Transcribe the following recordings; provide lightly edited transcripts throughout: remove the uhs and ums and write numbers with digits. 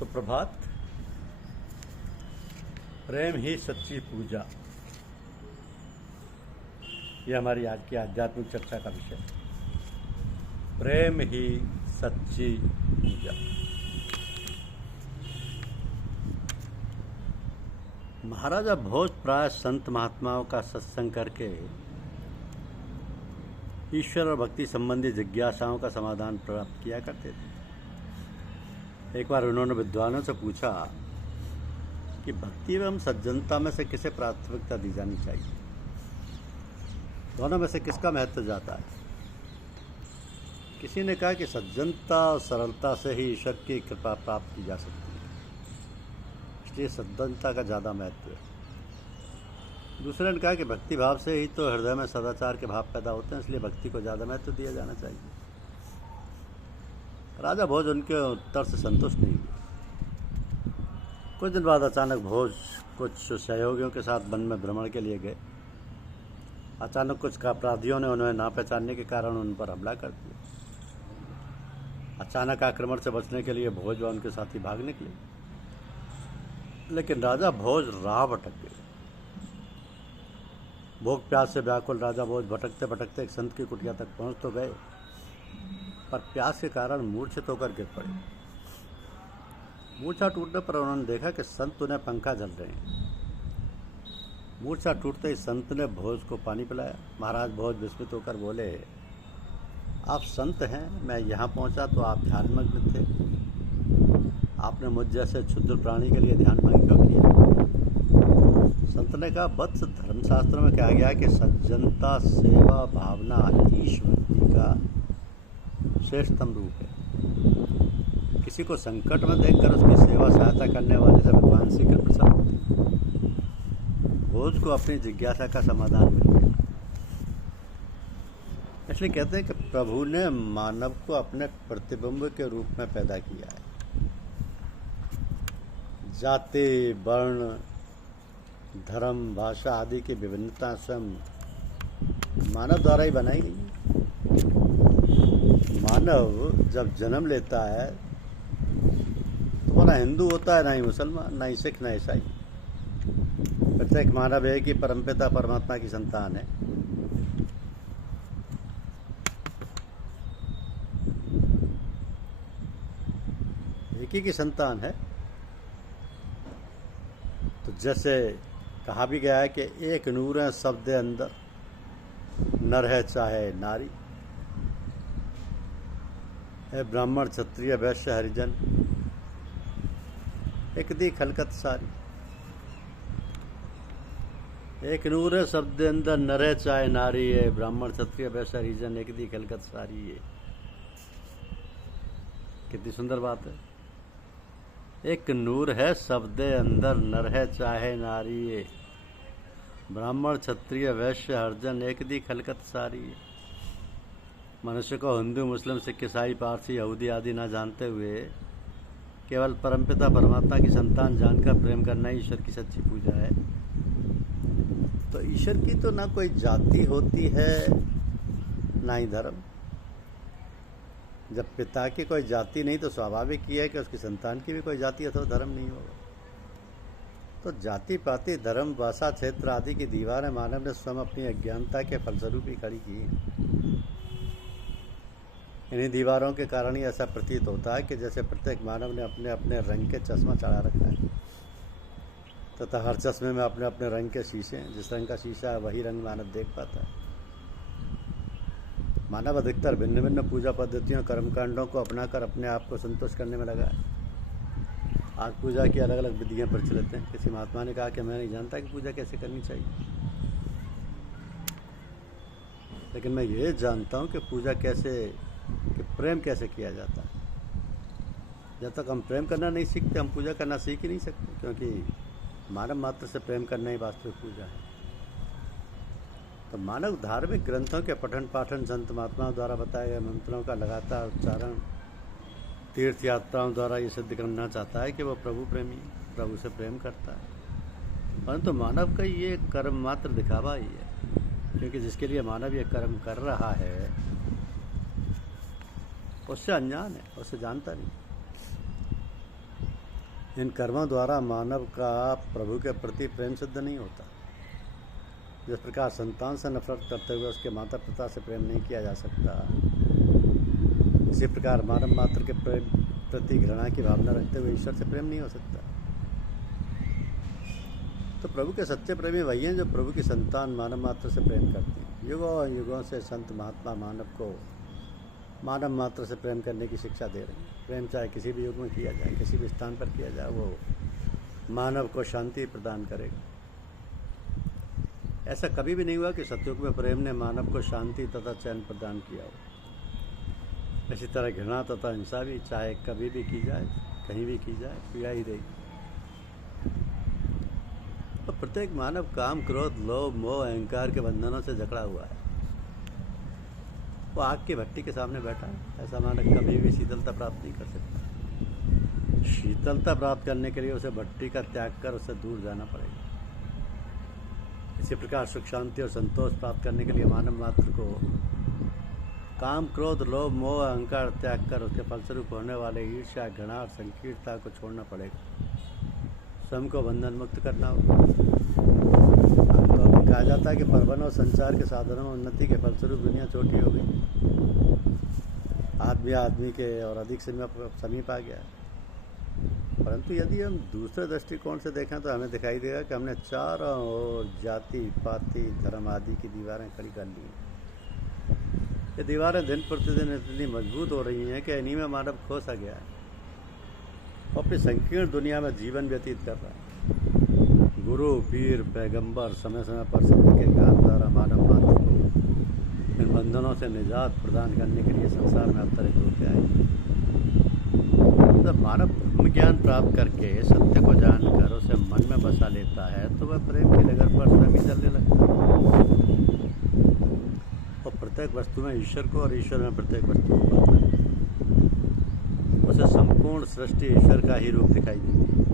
सुप्रभात। प्रेम ही सच्ची पूजा, ये हमारी आज की आध्यात्मिक चर्चा का विषय। प्रेम ही सच्ची पूजा। महाराजा भोज प्राय संत महात्माओं का सत्संग करके ईश्वर और भक्ति संबंधी जिज्ञासाओं का समाधान प्राप्त किया करते थे। एक बार उन्होंने विद्वानों से पूछा कि भक्ति एवं सज्जनता में से किसे प्राथमिकता दी जानी चाहिए, दोनों में से किसका महत्व जाता है। किसी ने कहा कि सज्जनता और सरलता से ही ईश्वर की कृपा प्राप्त की जा सकती है, इसलिए सज्जनता का ज़्यादा महत्व है। दूसरे ने कहा कि भक्ति भाव से ही तो हृदय में सदाचार के भाव पैदा होते हैं, इसलिए भक्ति को ज़्यादा महत्व दिया जाना चाहिए। राजा भोज उनके उत्तर से संतुष्ट नहीं हुए। कुछ दिन बाद अचानक भोज कुछ सहयोगियों के साथ वन में भ्रमण के लिए गए। अचानक कुछ अपराधियों ने उन्हें ना पहचानने के कारण उन पर हमला कर दिया। अचानक आक्रमण से बचने के लिए भोज व उनके साथी भाग निकले, लेकिन राजा भोज राह भटक गए। भूख प्यास से व्याकुल राजा भोज भटकते भटकते एक संत की कुटिया तक पहुंच तो गए, पर प्यास के कारण मूर्छित होकर गिर पड़े। मूर्छा टूटने पर उन्होंने देखा कि संत उन्हें पंखा झल रहे हैं। मूर्छा टूटते ही संत ने भोज को पानी पिलाया। महाराज भोज विस्मित होकर बोले, आप संत हैं, मैं यहाँ पहुँचा तो आप ध्यानमग्न थे। आपने मुझ जैसे क्षुद्र प्राणी के लिए ध्यान भंग क्यों किया? संत ने कहा, वत्स, धर्मशास्त्रों में कहा गया कि सज्जनता, सेवा, भावना ईश भक्ति का श्रेष्ठतम रूप है। किसी को संकट में देखकर उसकी सेवा सहायता करने वाले से भगवान शीघ्र प्रसन्न होते हैं। भोज को अपनी जिज्ञासा का समाधान मिल गया। इसलिए कहते हैं कि प्रभु ने मानव को अपने प्रतिबिंब के रूप में पैदा किया है। जाति, वर्ण, धर्म, भाषा आदि की विभिन्नता स्वयं मानव द्वारा ही बनाई गई है। मानव जब जन्म लेता है तो वो ना हिंदू होता है, ना ही मुसलमान, ना ही सिख, ना ईसाई। प्रत्येक मानव एक ही परमपिता परमात्मा की संतान है। एक ही की संतान है। तो जैसे कहा भी गया है कि एक नूर है सबदे अंदर, नर है चाहे नारी, है ब्राह्मण क्षत्रिय वैश्य हरिजन, एक दी खलकत सारी। एक नूर है सबदे अंदर, नर है चाहे नारी, है ब्राह्मण क्षत्रिय वैश्य हरिजन, एक दी खलकत सारी। है कितनी सुंदर बात है। एक नूर है सबदे अंदर, नर है चाहे नारी, है ब्राह्मण क्षत्रिय वैश्य हरिजन, एक दी खलकत सारी। है मनुष्य को हिंदू, मुस्लिम, सिख, ईसाई, पारसी, यहूदी आदि ना जानते हुए केवल परमपिता परमात्मा की संतान जानकर प्रेम करना ही ईश्वर की सच्ची पूजा है। तो ईश्वर की तो ना कोई जाति होती है, ना ही धर्म। जब पिता की कोई जाति नहीं तो स्वाभाविक ही है कि उसकी संतान की भी कोई जाति अथवा धर्म नहीं होगा। तो जाति पाति, धर्म, भाषा, क्षेत्र आदि की दीवारें मानव ने स्वयं अपनी अज्ञानता के फलस्वरूप ही खड़ी की। इन्हीं दीवारों के कारण ही ऐसा प्रतीत होता है कि जैसे प्रत्येक मानव ने अपने अपने रंग के चश्मा चढ़ा रखा है, तथा हर चश्मे में अपने अपने रंग के शीशे हैं। जिस रंग का शीशा है वही रंग मानव देख पाता है। मानव अधिकतर भिन्न भिन्न पूजा पद्धतियों, कर्मकांडों को अपनाकर अपने आप को संतुष्ट करने में लगा है। आज पूजा की अलग अलग विधियाँ प्रचलित हैं। किसी महात्मा ने कहा कि मैं नहीं जानता कि पूजा कैसे करनी चाहिए, लेकिन मैं ये जानता हूँ कि पूजा कैसे, कि प्रेम कैसे किया जाता है। जब तक हम प्रेम करना नहीं सीखते, हम पूजा करना सीख ही नहीं सकते, क्योंकि मानव मात्र से प्रेम करना ही वास्तविक पूजा है। तो मानव धार्मिक ग्रंथों के पठन पाठन, संत महात्माओं द्वारा बताए गए मंत्रों का लगातार उच्चारण, तीर्थ यात्राओं द्वारा ये सिद्ध करना चाहता है कि वह प्रभु प्रेमी, प्रभु से प्रेम करता है। परंतु मानव का ये कर्म मात्र दिखावा ही है, क्योंकि जिसके लिए मानव ये कर्म कर रहा है उससे अनजान है, उससे जानता नहीं। इन कर्मों द्वारा मानव का प्रभु के प्रति प्रेम सिद्ध नहीं होता। जिस प्रकार संतान से नफरत करते हुए उसके माता पिता से प्रेम नहीं किया जा सकता, इसी प्रकार मानव मात्र के प्रति घृणा की भावना रखते हुए ईश्वर से प्रेम नहीं हो सकता। तो प्रभु के सच्चे प्रेमी वही हैं जो प्रभु की संतान मानव मात्र से प्रेम करती हैं। युगों युगों से संत महात्मा मानव को मानव मात्र से प्रेम करने की शिक्षा दे रहे हैं। प्रेम चाहे किसी भी युग में किया जाए, किसी भी स्थान पर किया जाए, वो मानव को शांति प्रदान करेगा। ऐसा कभी भी नहीं हुआ कि सतयुग में प्रेम ने मानव को शांति तथा चैन प्रदान किया हो। इसी तरह घृणा तथा हिंसा भी चाहे कभी भी की जाए, कहीं भी की जाए, पीड़ा ही देगी। तो प्रत्येक मानव काम, क्रोध, लोभ, मोह, अहंकार के बंधनों से जकड़ा हुआ है। वो आग की भट्टी के सामने बैठा है। ऐसा मानव कभी भी शीतलता प्राप्त नहीं कर सकता। शीतलता प्राप्त करने के लिए उसे भट्टी का त्याग कर उसे दूर जाना पड़ेगा। इसी प्रकार सुख, शांति और संतोष प्राप्त करने के लिए मानव मात्र को काम, क्रोध, लोभ, मोह, अहंकार त्याग कर उसके फलस्वरूप होने वाले ईर्ष्या, घृणा और संकीर्णता को छोड़ना पड़ेगा। स्वयं को बंधन मुक्त करना होगा। तो कहा जाता है कि परिवहन और संचार के साधनों में उन्नति के फलस्वरूप दुनिया छोटी हो गई, आदमी आदमी के और अधिक समीप आ गया। परंतु यदि हम दूसरे दृष्टिकोण से देखें तो हमें दिखाई देगा कि हमने चारों ओर जाति, पाति, धर्म आदि की दीवारें खड़ी कर ली हैं। ये दीवारें दिन प्रतिदिन इतनी मजबूत हो रही हैं कि इन्हीं में मानव खो सा गया है और अपनी संकीर्ण दुनिया में जीवन व्यतीत कर रहा है। गुरु, पीर, पैगंबर समय समय पर सत्य के ज्ञान द्वारा मानव मात्र को इन बंधनों से निजात प्रदान करने के लिए संसार में अवतरित होते आए। जब मानव ब्रह्म ज्ञान प्राप्त करके सत्य को जानकर उसे मन में बसा लेता है तो वह प्रेम की नगर पर स्वयं ही चलने लगता है और प्रत्येक वस्तु में ईश्वर को और ईश्वर में प्रत्येक वस्तु को पाता है। उसे संपूर्ण सृष्टि ईश्वर का ही रूप दिखाई देती है।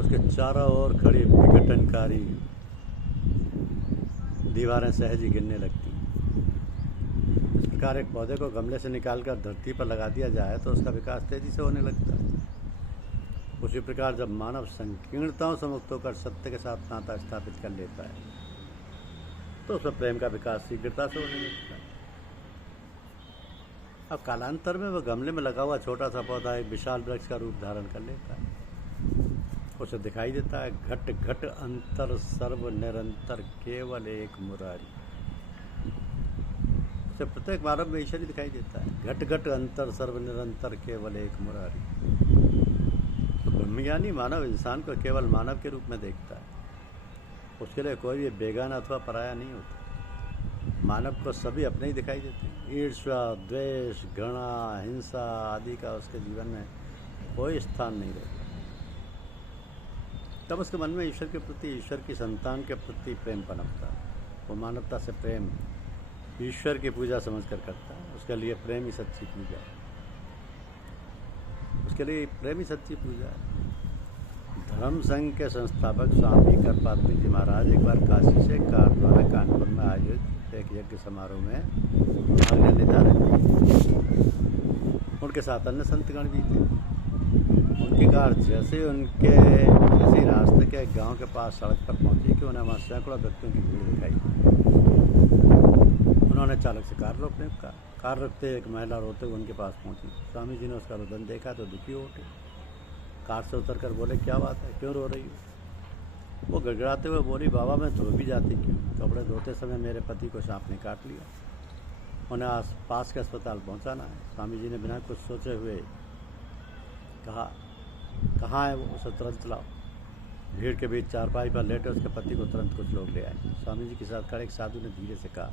उसके चारों ओर खड़ी विघटनकारी दीवारें सहज ही गिरने लगती हैं। इस प्रकार एक पौधे को गमले से निकालकर धरती पर लगा दिया जाए तो उसका विकास तेजी से होने लगता है। उसी प्रकार जब मानव संकीर्णताओं से मुक्त होकर सत्य के साथ नाता स्थापित कर लेता है तो उसमें प्रेम का विकास शीघ्रता से होने लगता है। अब कालांतर में वह गमले में लगा हुआ छोटा सा पौधा एक विशाल वृक्ष का रूप धारण कर लेता है। उसे दिखाई देता है घट घट अंतर सर्व निरंतर केवल एक मुरारी। उसे प्रत्येक मानव में ईश्वर ही दिखाई देता है। घट घट अंतर सर्व निरंतर केवल एक मुरारी। तो ब्रह्मज्ञानी मानव इंसान को केवल मानव के रूप में देखता है। उसके लिए कोई भी बेगाना अथवा पराया नहीं होता। मानव को सभी अपने ही दिखाई देते हैं। ईर्ष्या, द्वेष, घृणा, हिंसा आदि का उसके जीवन में कोई स्थान नहीं रहता। तब उसके मन में ईश्वर के प्रति, ईश्वर की संतान के प्रति प्रेम पनपता है। वो मानवता से प्रेम ईश्वर की पूजा समझकर करता है। उसके लिए प्रेम ही सच्ची पूजा है। उसके लिए प्रेम ही सच्ची पूजा है। धर्म संघ के संस्थापक स्वामी करपात्री जी महाराज एक बार काशी से कार द्वारा कानपुर में आयोजित एक यज्ञ समारोह में भाग लेने जा रहे थे। उनके साथ अन्य संतगण भी थे। उनकी कार जैसे उनके रास्ते के गांव के पास सड़क पर पहुंची कि उन्हें वहाँ सैकड़ों व्यक्तियों की भीड़ दिखाई। उन्होंने चालक से कार रोकने का। कार रखते एक महिला रोते हुए उनके पास पहुंची। स्वामी जी ने उसका रुदन देखा तो दुखी हो उठे। कार से उतरकर बोले, क्या बात है, क्यों रो रही हो? वो गड़गड़ाते हुए बोली, बाबा मैं धो भी जाती क्यों? कपड़े धोते समय मेरे पति को सांप ने काट लिया। उन्हें आस पास के अस्पताल पहुंचाना है। स्वामी जी ने बिना कुछ सोचे हुए कहा, कहाँ है वो? उसे तुरंत लाओ। भीड़ के बीच चारपाई पर लेटे उसके पति को तुरंत कुछ लोग ले आए। स्वामी जी के साथ खड़े एक साधु ने धीरे से कहा,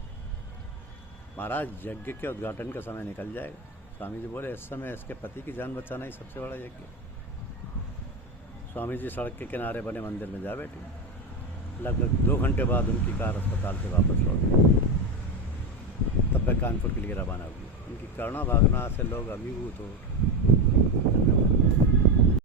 महाराज यज्ञ के उद्घाटन का समय निकल जाएगा। स्वामी जी बोले, इस समय इसके पति की जान बचाना ही सबसे बड़ा यज्ञ। स्वामी जी सड़क के किनारे बने मंदिर में जा बैठे। लगभग 2 घंटे बाद उनकी कार अस्पताल से वापस लौट गई। तब वह कानपुर के लिए रवाना हुई। उनकी करुणा भावना से लोग अभिभूत हो